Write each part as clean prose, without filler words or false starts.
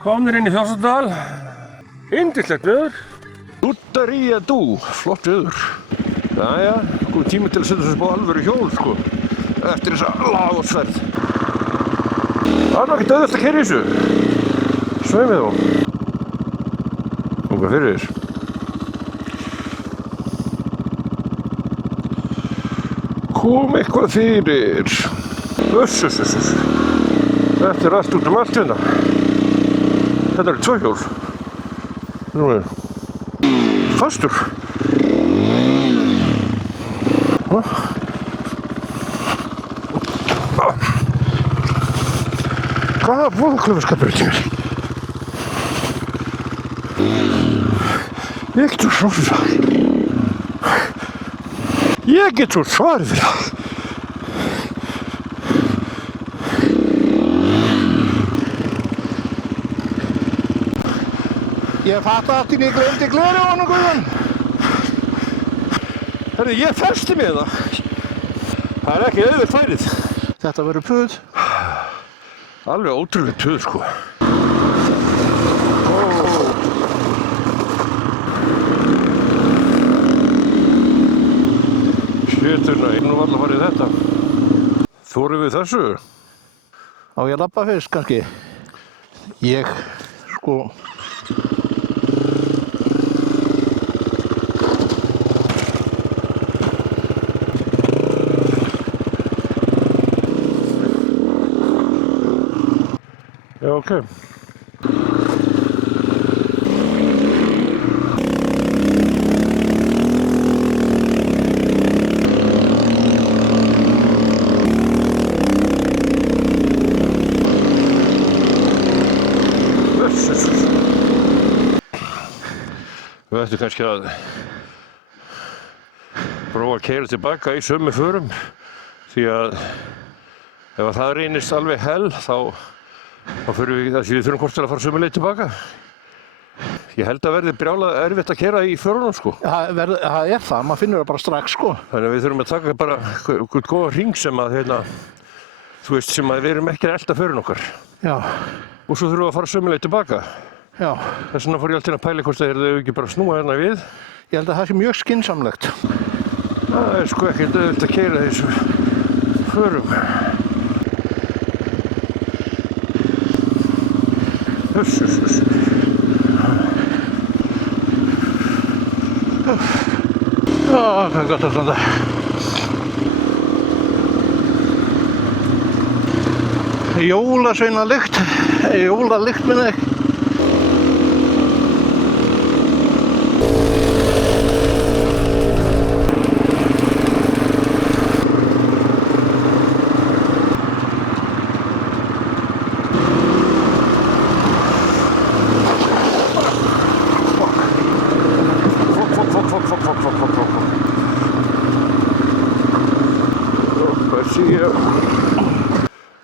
Komnir inn í Þjórsárdal. Yndislegt veður. Úttaríja dú, flott veður. Jæja, komið tími til að setja þessu á alvöru hjól, sko. Eftir þessa lagótsferð. Það er ekki auðvelt að keyra í þessu. Sveimið þá. Hvað fyrir þér? Kom eitthvað fyrir. Össus. Þetta er allt út allt hérna. Þetta eru 2 hjól. Nú er fastur. Hvaða voðaklöfuskapur er þetta mér? Ég get svo svarið fyrir það. Ég fatt að ég gleymdi gleraugunum, Guðjón. Herri, ég festi mig það. Það er ekki auðvelt færið. Þetta verður puð. Alveg ótrúlega puð, sko. Sjöturna, nú varla farið þetta. Þorum við þessu? Á ég að labba fyrst, kannski? Ég, sko... Já, ok. Við ættum kannski að prófa að keyra tilbaka í sömu förum, því að ef það reynist alveg hell þá förum við þessi við þurfum hvort til að fara sömu leið tilbaka. Ég held að verði brjálað erfitt að keyra í förunum, sko. Það er það, maður finnur það bara strax, sko. Þannig að við þurfum að taka bara einhvern góðan hring sem að, þú veist, sem að við erum ekki að elta förun okkar. Já. Og svo þurfum við að fara sömu leið tilbaka. Já. Þess vegna fór ég alltaf að pæla hvort það er ekki bara að snúa hérna við. Ég held að það sé mjög skynsamlegt. Það er sko ekkert auðvelt að keyra þessu förum. Uss. Það er gott að standa. Jólasveinalykt, jólalykt minni ekki.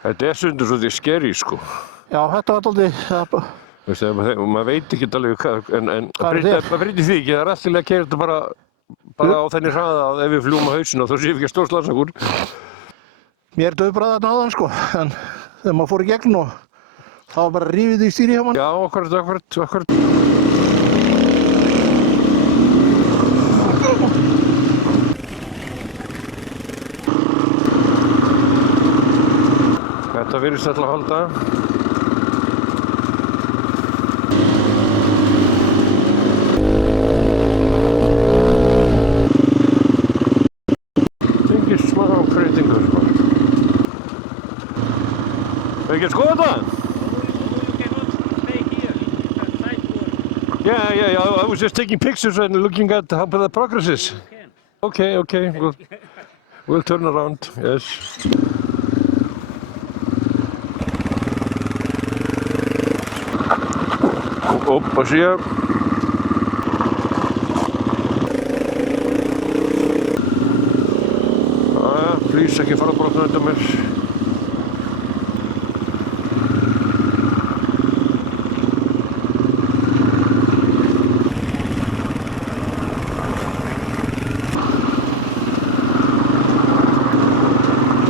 Þetta er sundur svo því skeri, sko. Já, þetta var dálítið... Veistu, maður veit ekki alveg hvað, en maður breytir því ekki. Það er alltaf að keyra þetta bara á þenni hraða að ef við fljúum á hausinu þá séum við ekki að stór slansakur. Mér dauðbræði þarna áðan, sko, en þegar maður fór í gegn og þá var bara rífið í stýri hjá mann. Já, akkurat. Þetta virðist alltaf að halda. Engin smá breytingur, sko. Við ekki að skoða þetta? Yeah, I was just taking pictures and looking at how the progress is. Okay, we'll turn around, yes. Upp að síða. Please ekki fara að brotna undan mér.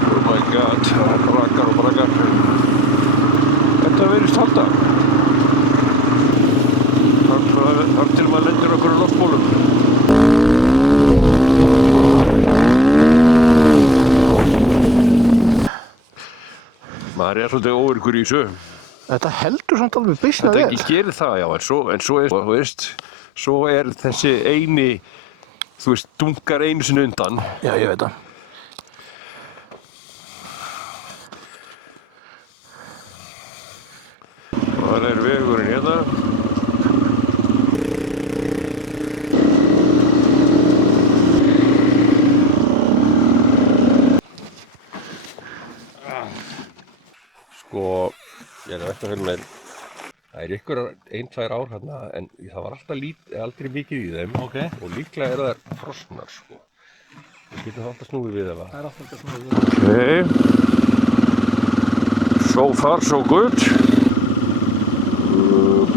Oh my god, bragar. Þetta virðist halda. Þar til maður lendir okkur á loftbólum. Maður svolítið óöryggur í þessu. Þetta heldur samt alveg býsna vel. Þetta gerir það, já, en svo er, þú veist, svo er þessi eini, þú veist, dunkar einu sinni undan. Já, ég veit það. Það er vegurinn hérna. Sko, ég er að velta fyrir mér, það er ykkur 1-2 ár hérna, en það var alltaf aldrei mikið í þeim. Ok. Og líklega eru þær frosnar, sko. Við getum það alltaf snúið við eða. Það er alltaf ekki að snúið við. Okay. So far, so good.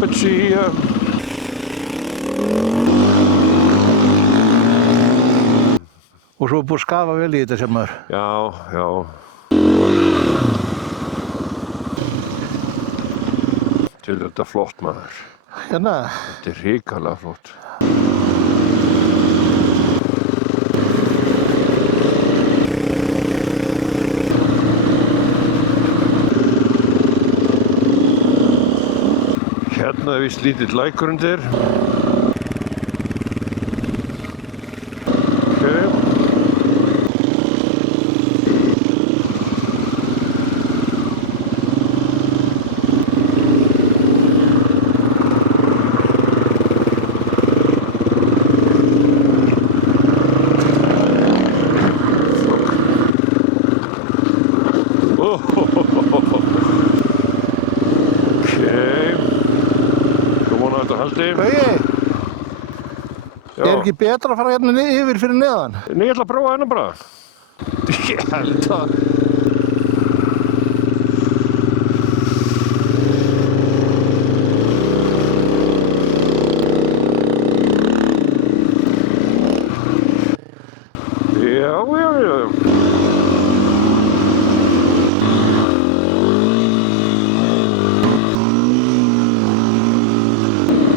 Let's see. Og svo er búið að skafa vel í þetta sem maður. Já, já. Til þetta flott maður. Hérna. Þetta er hrikalega flott. Hérna er víst lítill lækur undir. Okay. Er ekki betra að fara hérna yfir fyrir neðan? Nei, ég ætla að prófa hérna bara. Ég held að... Já.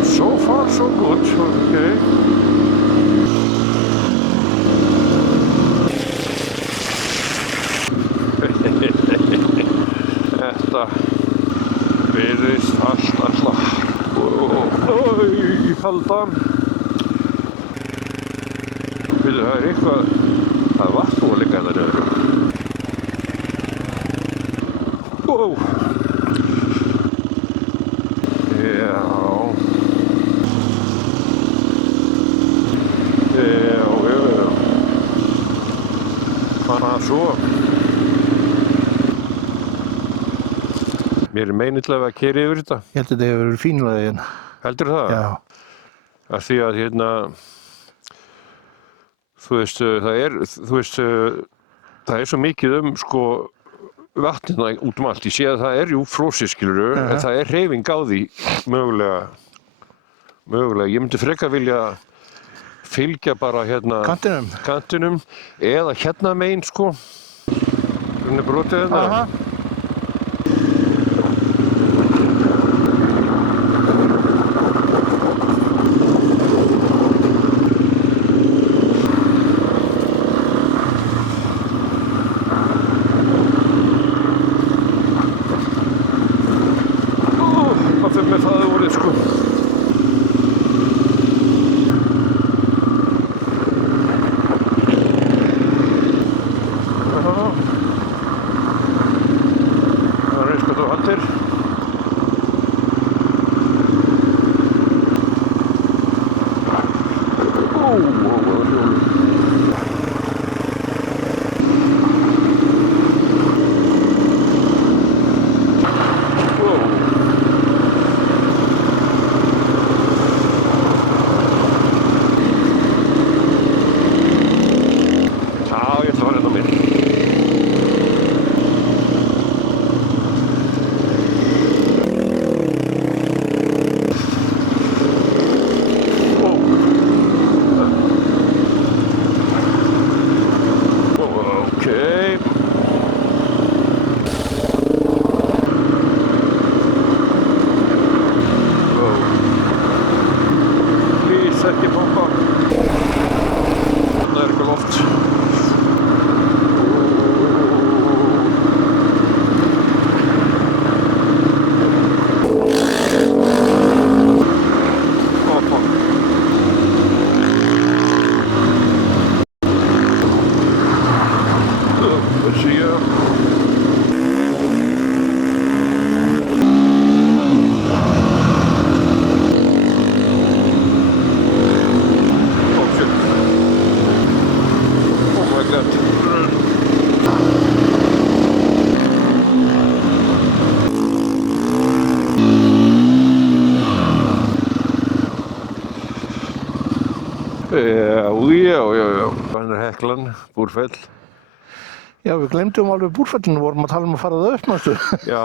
So far, so good. Okay. Þetta virðist allt alltaf. Halda. Það er eitthvað, það er vatn og líka þetta niður. Já. Bara svo. Mér er meinilega að keyra yfir þetta. Ég held að þetta hefur verið fínlega hérna. Heldur það? Já. Af því að hérna, þú veist, það er svo mikið sko vatnina út allt. Ég sé að það er jú frosið, skilurðu, en það er hreyfing á því mögulega. Ég myndi frekar vilja fylgja bara hérna kantinum eða hérna megin, sko. Hvernig brotið þetta? Aha. Það fyrir með það orðið, sko. Það er eins og þú haldir. Já. Hann er Heklan, Búrfell. Já, við glemdum alveg Búrfellinu, vorum að tala um að fara það upp, mástu. Já.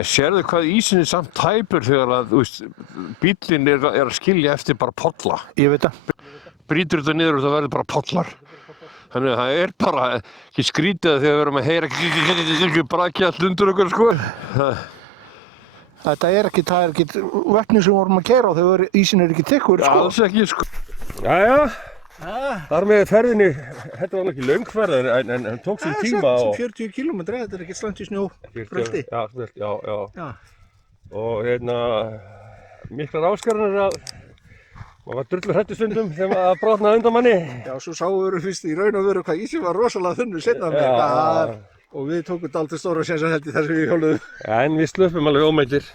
En sérðu hvað ísinn er samt tæpur þegar að, þú veist, bíllinn er að skilja eftir bara polla. Ég veit það. Brýtur þetta niður og það verður bara pollar. Þannig að það er bara ekki skrítið þegar við erum að heyra braki allt undir okkur, sko. Það er ekki vötnin sem vorum að keyra á þegar ísinn er ekki þykkur, sko. Alls ekki, sko. Jæja, þar með ferðinni, þetta var ekki löng ferð en tók sem tíma. Það er 40 km, þetta er ekki slæmt í snjó, brölti. Já. Og miklar áskaranir að maður var drullur hræddur stundum þegar maður brotnaði undan manni. Já, svo sáum við fyrst í raun og veru hvað ísinn var rosalega þunnur seinna með. Og við tókum dálítið stóra sénsar held í þess að við hjóluðum. En við slöpum alveg ómeiddir.